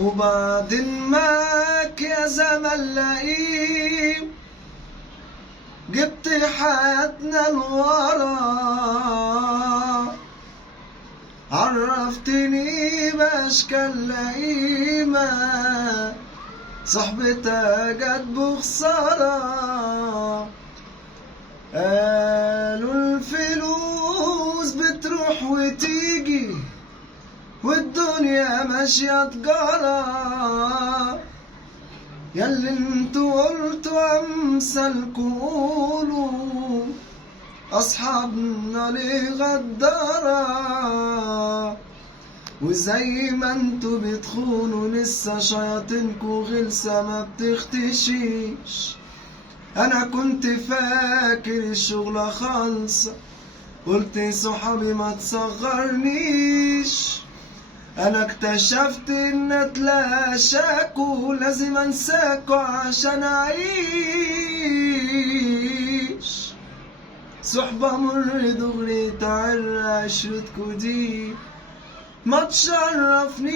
وبعدين معاك يا زمن لئيم جبت حياتنا لورا، عرفتني بأشكال لئيمة، صحبتها جت بخسارة. قالوا الفلوس بتروح وتيجي والدنيا ماشية تجارة، ياللي انتوا قلتوا أمثالكوا قولوا أصحابنا ليه غدارة، وزي ما انتوا بتخونوا لسه شياطينكوا غلسة ما بتختشيش. أنا كنت فاكر الشغلة خالصة، قلت صحابي ما تصغرنيش، انا اكتشفت ان اتلاشاكوا لازم انساكوا عشان اعيش. صحبة مر دغري تعر عشرتكوا دي ما تشرفنيش.